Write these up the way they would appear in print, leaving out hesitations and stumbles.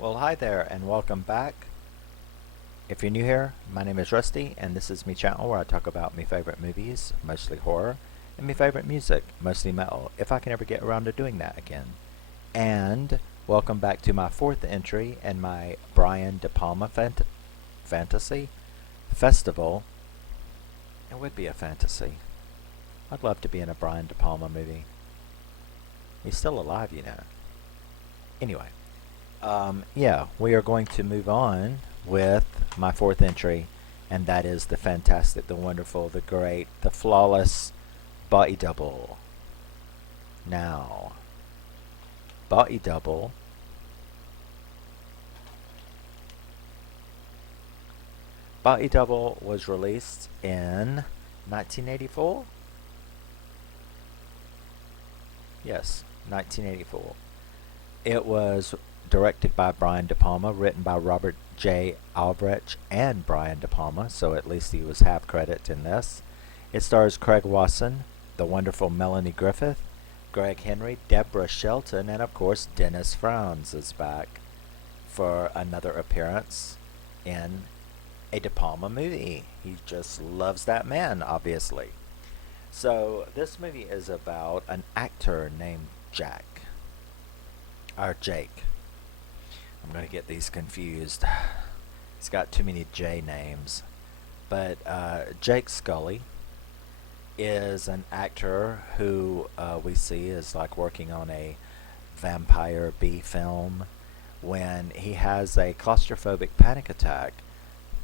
Well, hi there, and welcome back. If you're new here, my name is Rusty, and this is my channel where I talk about my favorite movies, mostly horror, and my favorite music, mostly metal, if I can ever get around to doing that again. And welcome back to my fourth entry in my Brian De Palma fantasy festival. It would be a fantasy. I'd love to be in a Brian De Palma movie. He's still alive, you know. Anyway. Yeah, we are going to move on with my fourth entry, and that is the fantastic, the wonderful, the great, the flawless Body Double. Now, Body Double was released in 1984? Yes, 1984. It was directed by Brian De Palma, written by Robert J. Avrech and Brian De Palma, so at least he was half credit in this. It stars Craig Wasson, the wonderful Melanie Griffith, Gregg Henry, Deborah Shelton, and of course Dennis Franz is back for another appearance in a De Palma movie. He just loves that man, obviously. So this movie is about an actor named Jake. I'm going to get these confused. He's got too many J names. But Jake Scully is an actor who we see is like working on a vampire B film when he has a claustrophobic panic attack.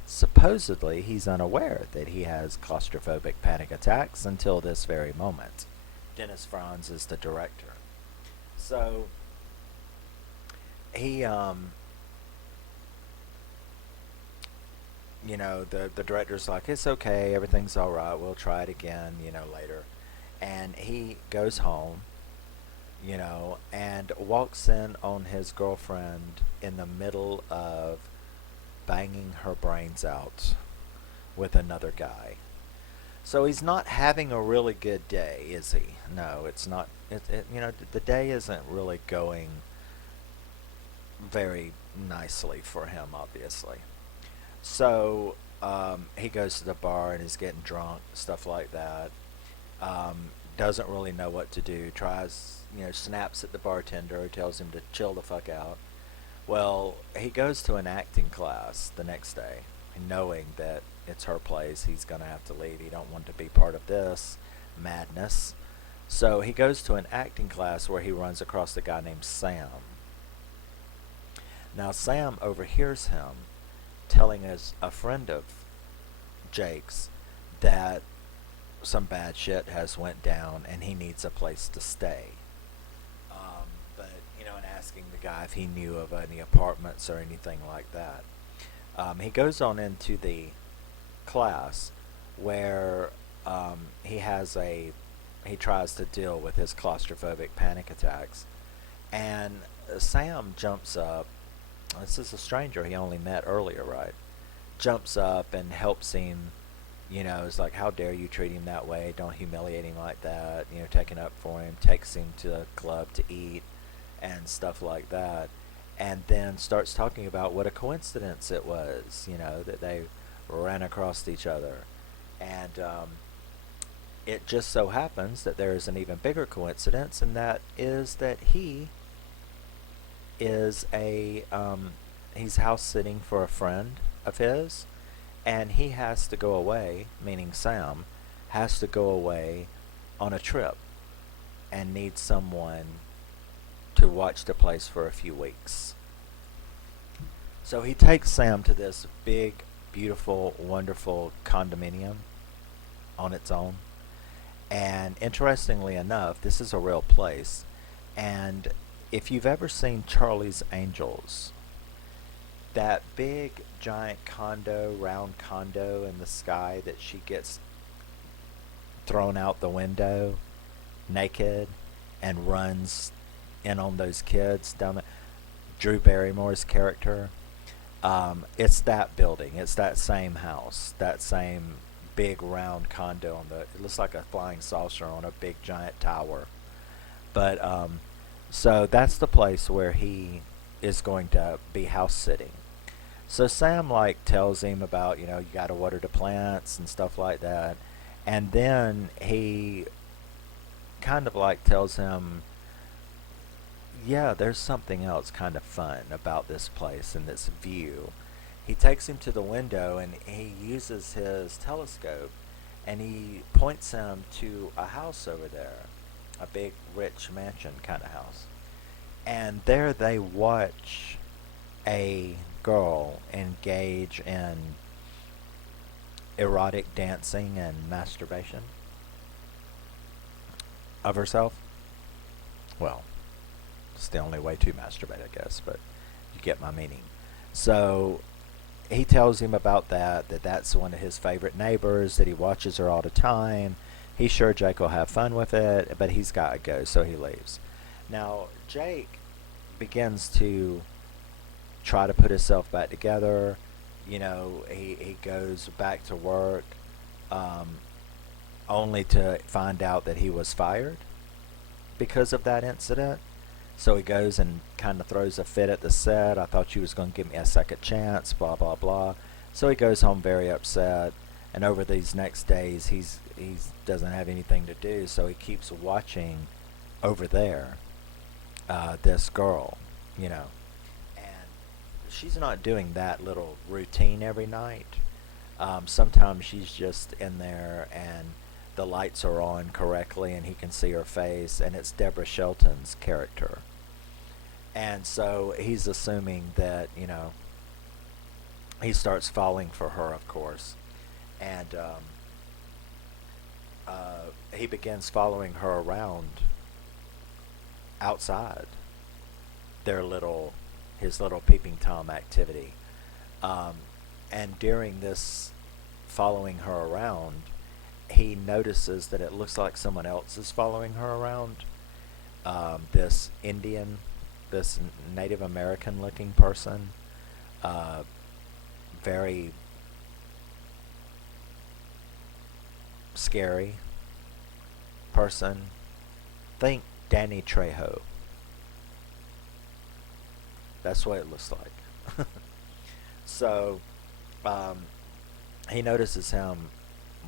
Supposedly, he's unaware that he has claustrophobic panic attacks until this very moment. Dennis Franz is the director. So he the director's like, it's okay, everything's all right, we'll try it again, later. And he goes home, and walks in on his girlfriend in the middle of banging her brains out with another guy. So he's not having a really good day, is he? No, it's not. The day isn't really going very nicely for him, obviously. So he goes to the bar and is getting drunk, stuff like that. Doesn't really know what to do. Tries, snaps at the bartender who tells him to chill the fuck out. Well, he goes to an acting class the next day, knowing that it's her place. He's going to have to leave. He don't want to be part of this madness. So he goes to an acting class where he runs across a guy named Sam. Now Sam overhears him telling a friend of Jake's that some bad shit has went down and he needs a place to stay. And asking the guy if he knew of any apartments or anything like that. He goes on into the class where he tries to deal with his claustrophobic panic attacks, and Sam jumps up. This is a stranger he only met earlier, right? Jumps up and helps him. It's like, how dare you treat him that way? Don't humiliate him like that. Taking up for him, takes him to a club to eat and stuff like that, and then starts talking about what a coincidence it was, that they ran across each other. And it just so happens that there is an even bigger coincidence, and that is that he is he's house sitting for a friend of his, and he has to go away, meaning Sam has to go away on a trip and needs someone to watch the place for a few weeks. So he takes Sam to this big, beautiful, wonderful condominium on its own. And interestingly enough, this is a real place. And if you've ever seen Charlie's Angels, that big, giant round condo in the sky that she gets thrown out the window naked and runs in on those kids down there. Drew Barrymore's character. It's that building. It's that same house. That same big round condo it looks like a flying saucer on a big giant tower. But so that's the place where he is going to be house sitting. So Sam like tells him about, you got to water the plants and stuff like that. And then he kind of like tells him, yeah, there's something else kind of fun about this place and this view. He takes him to the window and he uses his telescope and he points him to a house over there, a big rich mansion kind of house. And there they watch a girl engage in erotic dancing and masturbation of herself. Well, it's the only way to masturbate, I guess, but you get my meaning. So he tells him about that that's one of his favorite neighbors, that he watches her all the time. He's sure Jake will have fun with it, but he's got to go, so he leaves. Now, Jake begins to try to put himself back together. He goes back to work, um, only to find out that he was fired because of that incident. So he goes and kind of throws a fit at the set. I thought you was going to give me a second chance, blah, blah, blah. So he goes home very upset. And over these next days, he doesn't have anything to do. So he keeps watching over there, this girl, And she's not doing that little routine every night. Sometimes she's just in there and the lights are on correctly and he can see her face, and it's Deborah Shelton's character. And so he's assuming that, he starts falling for her, of course. And he begins following her around outside his little peeping Tom activity. And during this following her around, he notices that it looks like someone else is following her around. This Native American looking person, very scary person. Think Danny Trejo. That's what it looks like. So, he notices him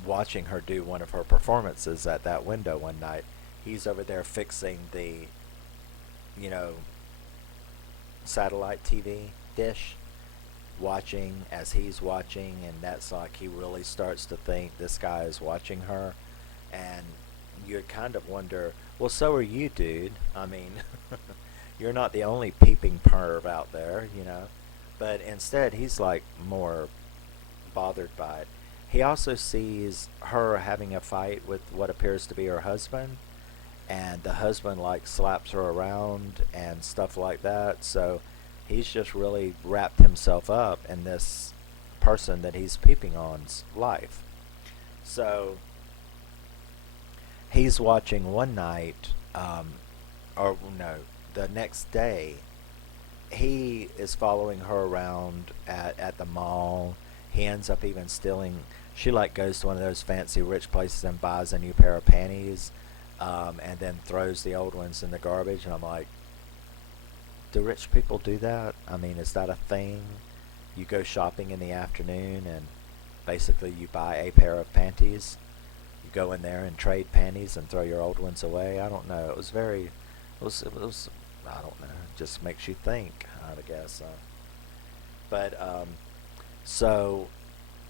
watching her do one of her performances at that window one night. He's over there fixing the, satellite TV dish, watching as he's watching, and that's like he really starts to think this guy is watching her. And you kind of wonder, well, so are you, dude. I mean, you're not the only peeping perv out there, But instead, he's like more bothered by it. He also sees her having a fight with what appears to be her husband, and the husband like slaps her around and stuff like that. So he's just really wrapped himself up in this person that he's peeping on's life. So he's watching one night, or no, the next day, he is following her around at the mall. He ends up even stealing. She like goes to one of those fancy rich places and buys a new pair of panties, and then throws the old ones in the garbage. And I'm like, do rich people do that? I mean, is that a thing? You go shopping in the afternoon and basically you buy a pair of panties. You go in there and trade panties and throw your old ones away. I don't know. It was I don't know. It just makes you think, I guess. So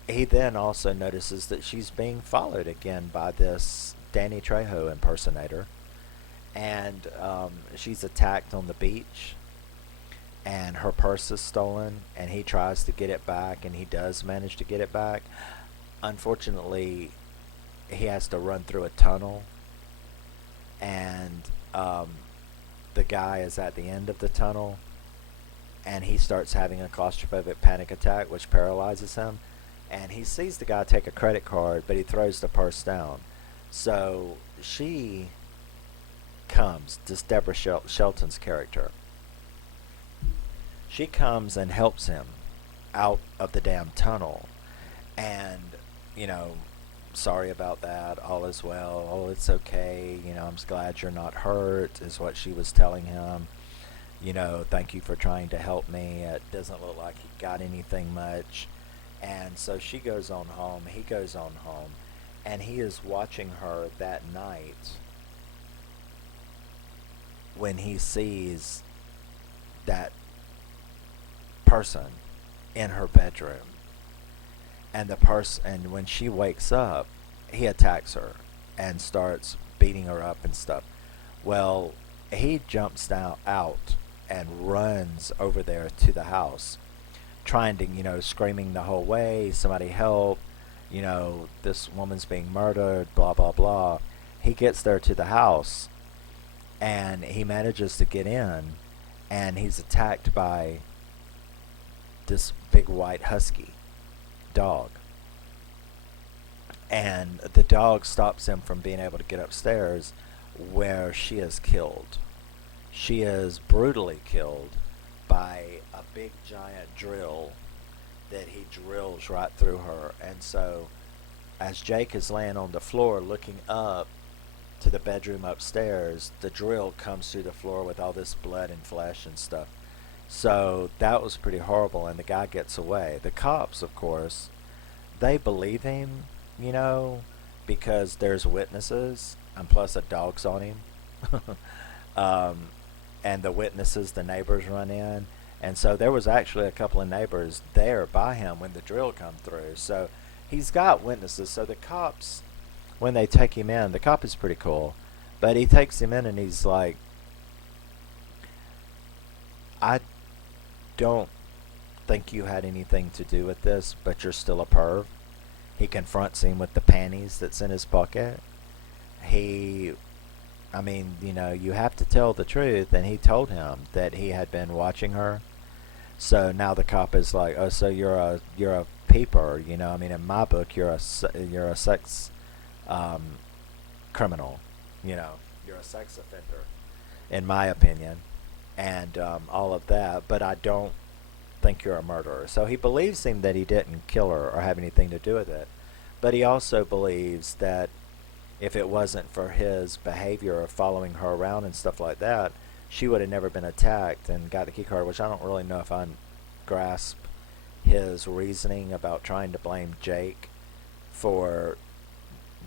he then also notices that she's being followed again by this Danny Trejo impersonator. And she's attacked on the beach. And her purse is stolen. And he tries to get it back. And he does manage to get it back. Unfortunately, he has to run through a tunnel. And the guy is at the end of the tunnel. And he starts having a claustrophobic panic attack, which paralyzes him. And he sees the guy take a credit card, but he throws the purse down. So she comes, this Deborah Shelton's character. She comes and helps him out of the damn tunnel. And, sorry about that, all is well, oh, it's okay, I'm glad you're not hurt, is what she was telling him. thank you for trying to help me. It doesn't look like he got anything much. And so she goes on home, he goes on home, and he is watching her that night when he sees that person in her bedroom. And when she wakes up, he attacks her and starts beating her up and stuff. Well, he jumps down out and runs over there to the house, trying to, screaming the whole way, somebody help, this woman's being murdered, blah, blah, blah. He gets there to the house, and he manages to get in, and he's attacked by this big white husky dog. And the dog stops him from being able to get upstairs, where she is killed. She is brutally killed by a big giant drill that he drills right through her. And so as Jake is laying on the floor looking up to the bedroom upstairs, the drill comes through the floor with all this blood and flesh and stuff. So that was pretty horrible, and the guy gets away. The cops, of course, they believe him, because there's witnesses, and plus a dog's on him. um, and the witnesses, the neighbors run in. And so there was actually a couple of neighbors there by him when the drill come through. So he's got witnesses. So the cops, when they take him in, the cop is pretty cool. But he takes him in and he's like, I don't think you had anything to do with this, but you're still a perv. He confronts him with the panties that's in his pocket. You have to tell the truth, and he told him that he had been watching her. So now the cop is like, oh, so you're a peeper, in my book you're a sex criminal, you're a sex offender, in my opinion, and all of that, but I don't think you're a murderer. So he believes him that he didn't kill her or have anything to do with it, but he also believes that if it wasn't for his behavior of following her around and stuff like that, she would have never been attacked and got the key card, which I don't really know if I grasp his reasoning about trying to blame Jake for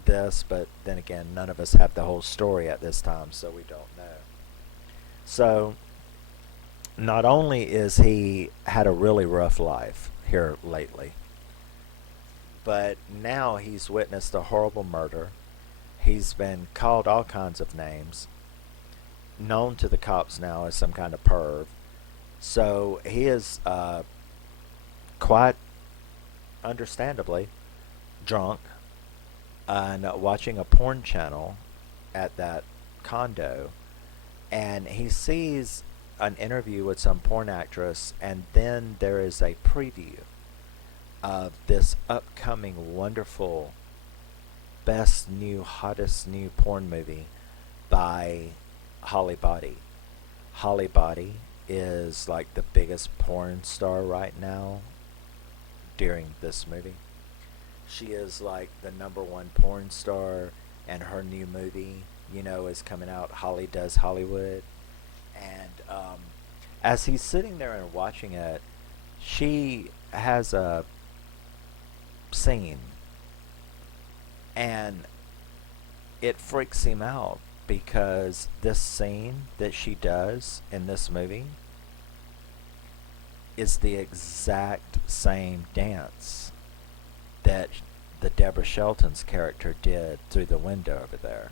this, but then again, none of us have the whole story at this time, so we don't know. So not only is he had a really rough life here lately, but now he's witnessed a horrible murder. He's been called all kinds of names, known to the cops now as some kind of perv. So he is quite understandably drunk and watching a porn channel at that condo, and he sees an interview with some porn actress, and then there is a preview of this upcoming wonderful best new hottest new porn movie by Holly Body. Holly Body is like the biggest porn star right now during this movie. She is like the #1 porn star, and her new movie, is coming out, Holly Does Hollywood. And as he's sitting there and watching it, she has a scene, and it freaks him out because this scene that she does in this movie is the exact same dance that the Deborah Shelton's character did through the window over there.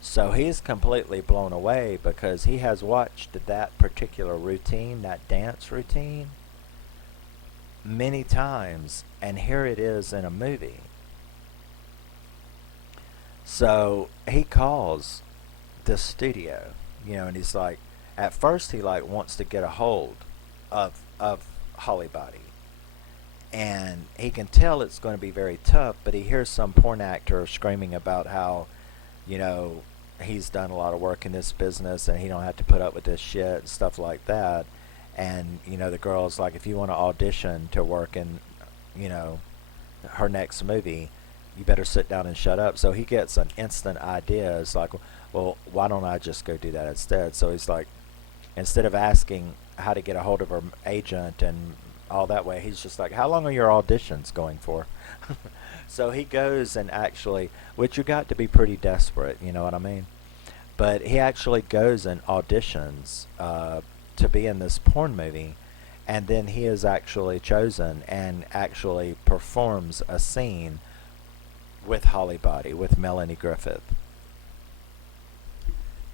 So he's completely blown away because he has watched that particular routine, that dance routine, many times, and here it is in a movie. So he calls the studio, and he's like, at first he wants to get a hold of Holly Body, and he can tell it's going to be very tough, but he hears some porn actor screaming about how, he's done a lot of work in this business and he don't have to put up with this shit and stuff like that. And the girl's like, if you want to audition to work in her next movie, you better sit down and shut up. So he gets an instant idea. It's like, well, why don't I just go do that instead? So he's like, instead of asking how to get a hold of her agent and all that way, he's just like, how long are your auditions going for? So he goes and actually, which you got to be pretty desperate, you know what I mean? But he actually goes and auditions to be in this porn movie, and then he is actually chosen and actually performs a scene with Holly Body, with Melanie Griffith.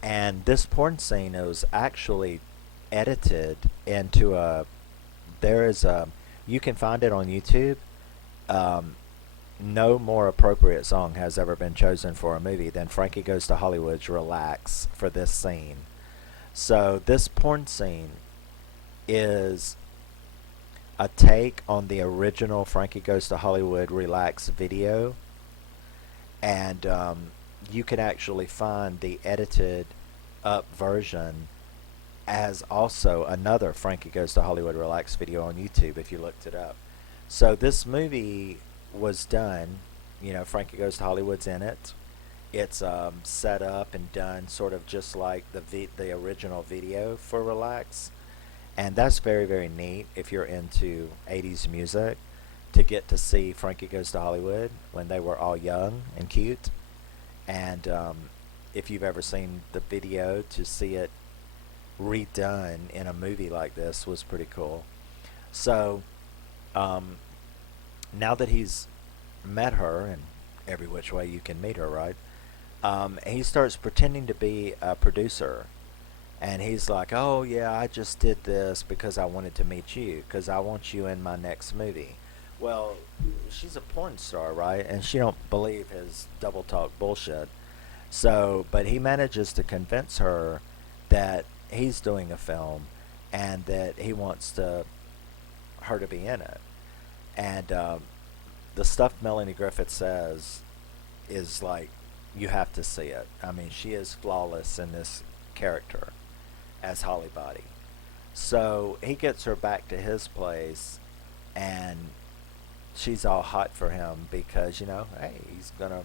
And this porn scene was actually edited into a, there is a, you can find it on YouTube. Um, no more appropriate song has ever been chosen for a movie than Frankie Goes to Hollywood's Relax for this scene. So this porn scene is a take on the original Frankie Goes to Hollywood Relax video, and you can actually find the edited up version as also another Frankie Goes to Hollywood Relax video on YouTube if you looked it up. So this movie was done, you know, Frankie Goes to Hollywood's in it. It's set up and done sort of just like the original video for Relax. And that's very, very neat if you're into 80s music, to get to see Frankie Goes to Hollywood when they were all young and cute. And if you've ever seen the video, to see it redone in a movie like this was pretty cool. So now that he's met her, and every which way you can meet her, right? He starts pretending to be a producer. And he's like, oh yeah, I just did this because I wanted to meet you, because I want you in my next movie. Well, she's a porn star, right? And she don't believe his double talk bullshit. So, but he manages to convince her that he's doing a film and that he wants her to be in it. And the stuff Melanie Griffith says is like, you have to see it. I mean, she is flawless in this character as Holly Body. So he gets her back to his place, and she's all hot for him because, you know, hey, he's gonna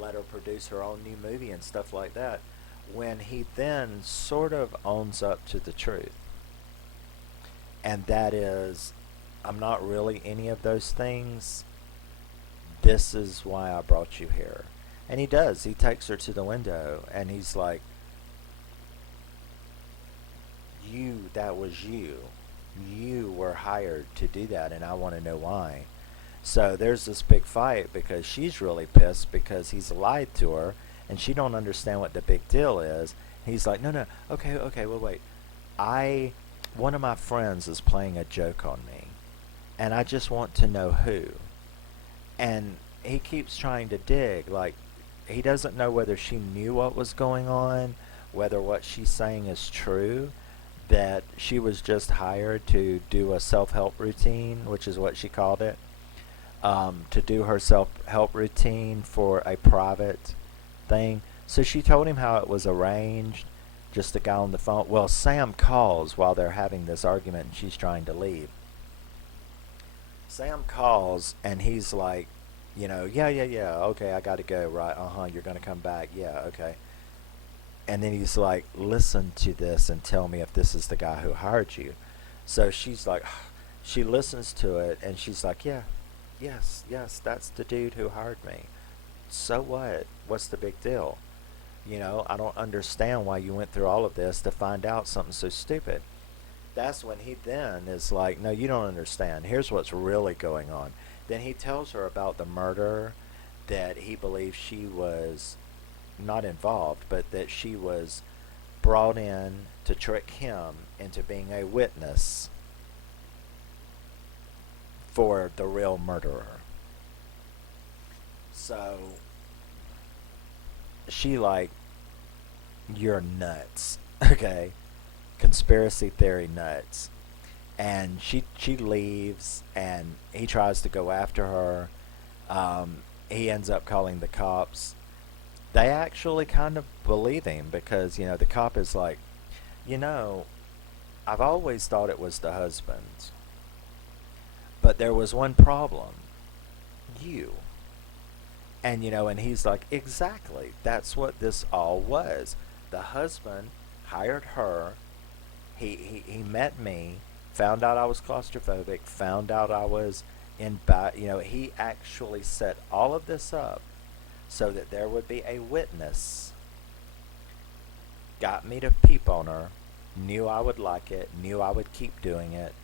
let her produce her own new movie and stuff like that. When he then sort of owns up to the truth, and that is, I'm not really any of those things. This is why I brought you here. And he does. He takes her to the window, and he's like, that was you. You were hired to do that, and I want to know why. So there's this big fight because she's really pissed because he's lied to her, and she don't understand what the big deal is. He's like, no, okay, well, wait. One of my friends is playing a joke on me, and I just want to know who. And he keeps trying to dig, like, he doesn't know whether she knew what was going on, whether what she's saying is true, that she was just hired to do a self-help routine, which is what she called it, to do her self-help routine for a private thing. So she told him how it was arranged, just a guy on the phone. Well, Sam calls while they're having this argument and she's trying to leave. Sam calls and he's like, you know, yeah, okay, I gotta go, right, you're gonna come back, yeah, okay. And then he's like, listen to this and tell me if this is the guy who hired you. So she's like, she listens to it and she's like, yeah, yes, that's the dude who hired me. So what? What's the big deal? You know, I don't understand why you went through all of this to find out something so stupid. That's when he then is like, no, you don't understand. Here's what's really going on. Then he tells her about the murder, that he believes she was not involved, but that she was brought in to trick him into being a witness for the real murderer. So she like, you're nuts, okay? Conspiracy theory nuts. And she leaves, and he tries to go after her. He ends up calling the cops. They actually kind of believe him because, you know, the cop is like, you know, I've always thought it was the husband, but there was one problem. You. And, you know, and he's like, exactly. That's what this all was. The husband hired her. He met me, found out I was claustrophobic, found out I was he actually set all of this up so that there would be a witness, got me to peep on her, knew I would like it, knew I would keep doing it,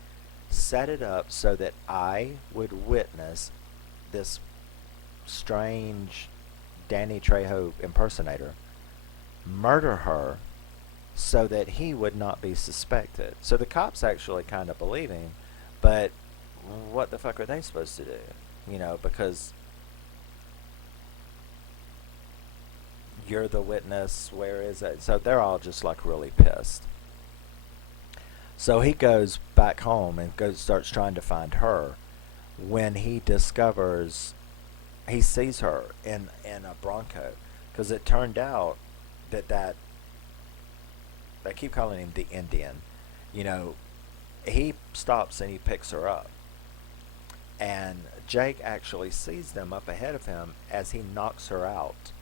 set it up so that I would witness this strange Danny Trejo impersonator murder her so that he would not be suspected. So the cops actually kind of believe him, but what the fuck are they supposed to do? Because you're the witness, where is it? So they're all just like really pissed. So he goes back home and starts trying to find her when he sees her in a Bronco, because it turned out that they keep calling him the Indian. He stops and he picks her up. And Jake actually sees them up ahead of him as he knocks her out.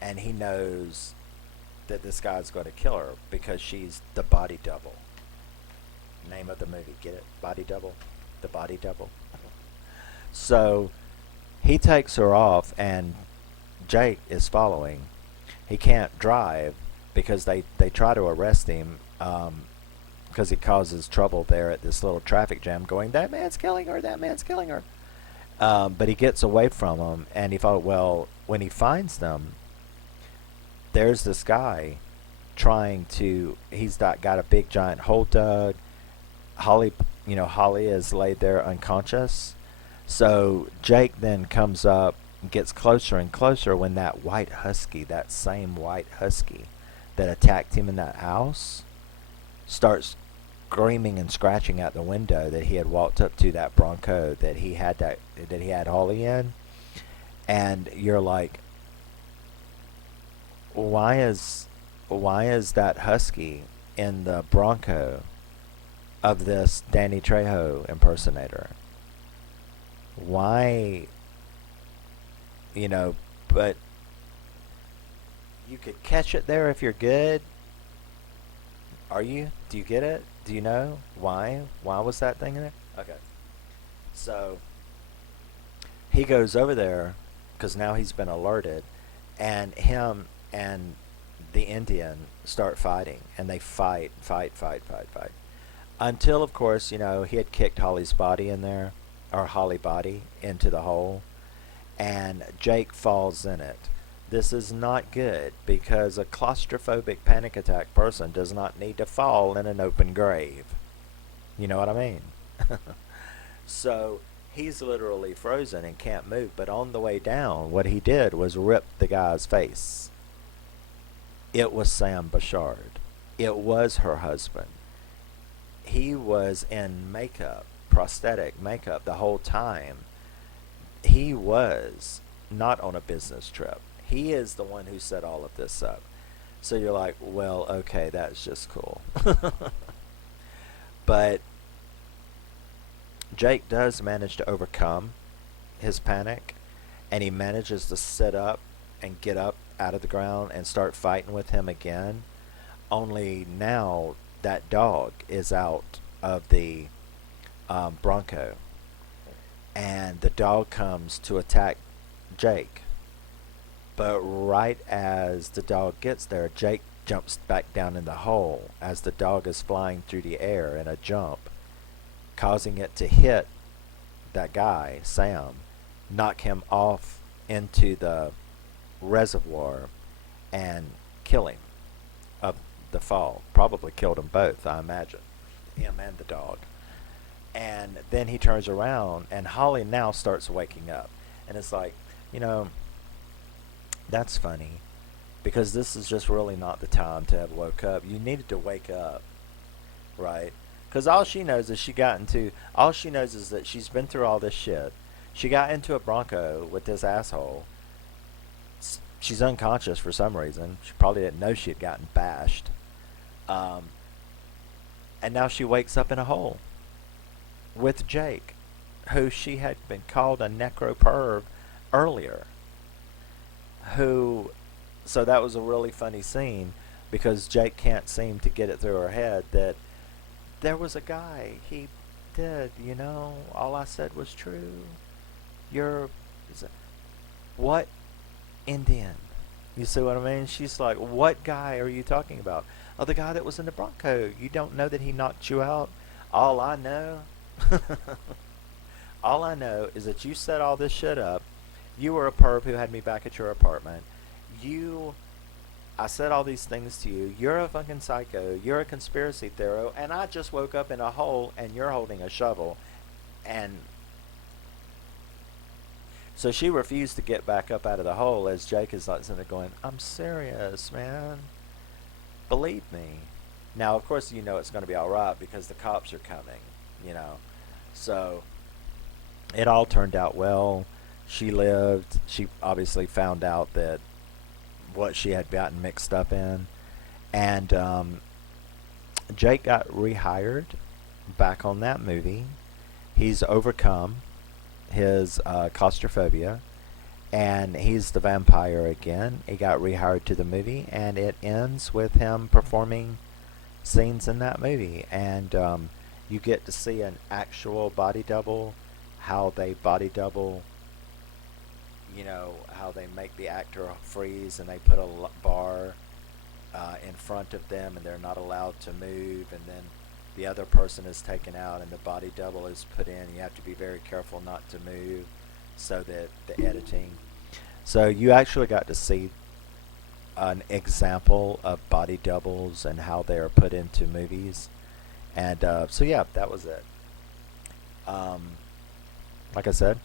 And he knows that this guy's going to kill her because she's the body double. Name of the movie, get it? Body double? The body double. So he takes her off and Jake is following. He can't drive because they try to arrest him because he causes trouble there at this little traffic jam going, that man's killing her, that man's killing her. But he gets away from them, and when he finds them, there's this guy he's got a big giant hole dug. Holly is laid there unconscious. So Jake then comes up, gets closer and closer when that same white husky that attacked him in that house starts screaming and scratching out the window that he had walked up to that Bronco that he had Holly in. And you're like, why is that husky in the Bronco of this Danny Trejo impersonator? Why? But you could catch it there if you're good. Are you? Do you get it? Do you know why? Why was that thing in there? Okay. So he goes over there because now he's been alerted, and him and the Indian start fighting, and they fight until, of course, he had kicked Holly's body in there, or Holly body into the hole, and Jake falls in it. This is not good because a claustrophobic panic attack person does not need to fall in an open grave. You know what I mean? So he's literally frozen and can't move, but on the way down, what he did was rip the guy's face. It was Sam Bashard. It was her husband. He was in prosthetic makeup the whole time. He was not on a business trip. He is the one who set all of this up. So you're like, well, okay, that's just cool. But Jake does manage to overcome his panic, and he manages to sit up and get up out of the ground and start fighting with him again. Only now that dog is out of the Bronco, and the dog comes to attack Jake. But right as the dog gets there, Jake jumps back down in the hole as the dog is flying through the air in a jump, causing it to hit that guy, Sam, knock him off into the reservoir and kill him of the fall. Probably killed them both, I imagine, him and the dog. And then he turns around, and Holly now starts waking up. And it's like, that's funny, because this is just really not the time to have woke up. You needed to wake up, right? Because all she knows is that she's been through all this shit. She got into a Bronco with this asshole. She's unconscious for some reason. She probably didn't know she had gotten bashed. And now she wakes up in a hole with Jake, who she had been called a necro-perv earlier. So that was a really funny scene. because Jake can't seem to get it through her head that there was a guy. He did, all I said was true. You're what Indian? You see what I mean? She's like, what guy are you talking about? Oh, the guy that was in the Bronco. You don't know that he knocked you out? All I know, all I know is that you set all this shit up. You were a perp who had me back at your apartment. I said all these things to you. You're a fucking psycho. You're a conspiracy theorist. And I just woke up in a hole and you're holding a shovel. And so she refused to get back up out of the hole as Jake is like sitting there going, I'm serious, man. Believe me. Now, of course, it's going to be all right because the cops are coming, So it all turned out well. She lived. She obviously found out that what she had gotten mixed up in. And Jake got rehired back on that movie. He's overcome his claustrophobia, and he's the vampire again. He got rehired to the movie, and it ends with him performing scenes in that movie. And you get to see an actual body double, how they body double, how they make the actor freeze and they put a bar in front of them and they're not allowed to move, and then the other person is taken out and the body double is put in. You have to be very careful not to move so that the editing. So you actually got to see an example of body doubles and how they are put into movies. And so yeah, that was it. Like I said,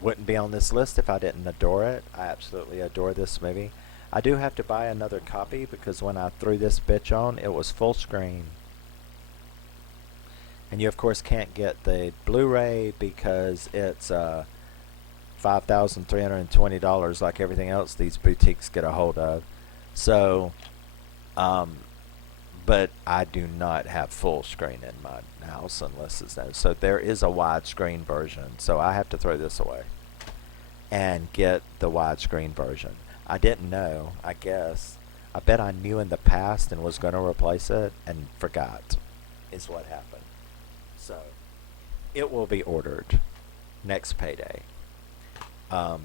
wouldn't be on this list if I didn't adore it. I absolutely adore this movie. I do have to buy another copy because when I threw this bitch on, it was full screen. And you of course can't get the Blu-ray because it's $5,320 like everything else these boutiques get a hold of. So, but I do not have full screen in my house unless it's that. So there is a widescreen version. So I have to throw this away and get the widescreen version. I didn't know, I guess. I bet I knew in the past and was going to replace it and forgot is what happened. So it will be ordered next payday.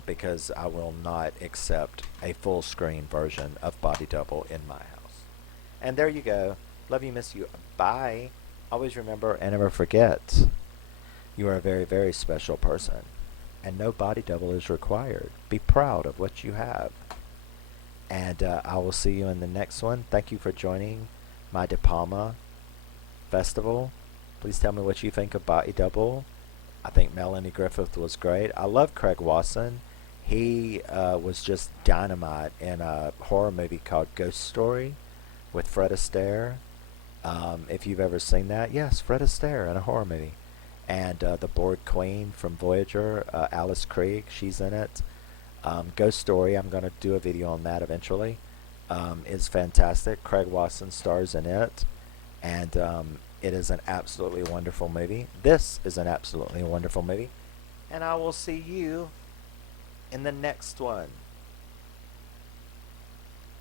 Because I will not accept a full screen version of Body Double in my house. And there you go. Love you, miss you. Bye. Always remember and never forget, you are a very, very special person. And no body double is required. Be proud of what you have. And I will see you in the next one. Thank you for joining my De Palma festival. Please tell me what you think of Body Double. I think Melanie Griffith was great. I love Gregg Wasson. He was just dynamite in a horror movie called Ghost Story with Fred Astaire. If you've ever seen that, yes, Fred Astaire in a horror movie. And the Bored Queen from Voyager, Alice Krieg, she's in it. Ghost Story, I'm going to do a video on that eventually. Is fantastic. Gregg Wasson stars in it. And it is an absolutely wonderful movie. This is an absolutely wonderful movie. And I will see you in the next one.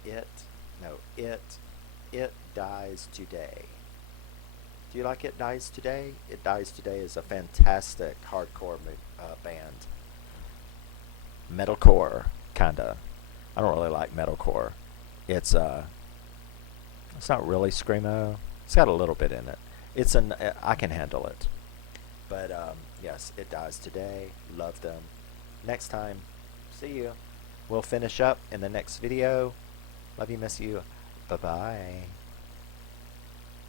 It Dies Today. Do you like It Dies Today? It Dies Today is a fantastic hardcore band. Metalcore, kinda. I don't really like metalcore. It's not really screamo. It's got a little bit in it. I can handle it. But yes, It Dies Today. Love them. Next time, see you. We'll finish up in the next video. Love you, miss you. Bye-bye.